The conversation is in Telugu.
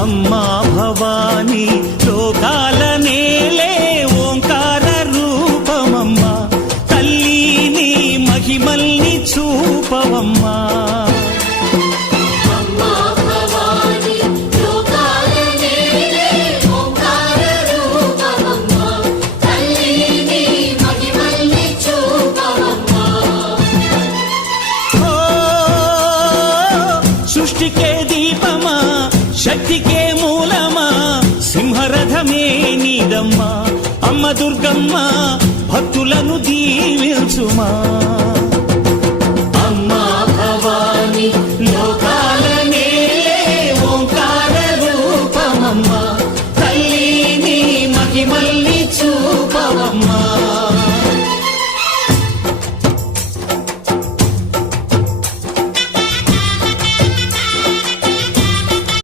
అమ్మా భవానీ లోకాల నేలే ఓంకార రూపమమ్మా, తల్లి నీ మహిమల్ని చూపవమ్మా. సృష్టికే దీపమా, శక్తికే మూలమా, సింహరథమే నీదమ్మా. అమ్మ దుర్గమ్మ భక్తులను దీవించుమా.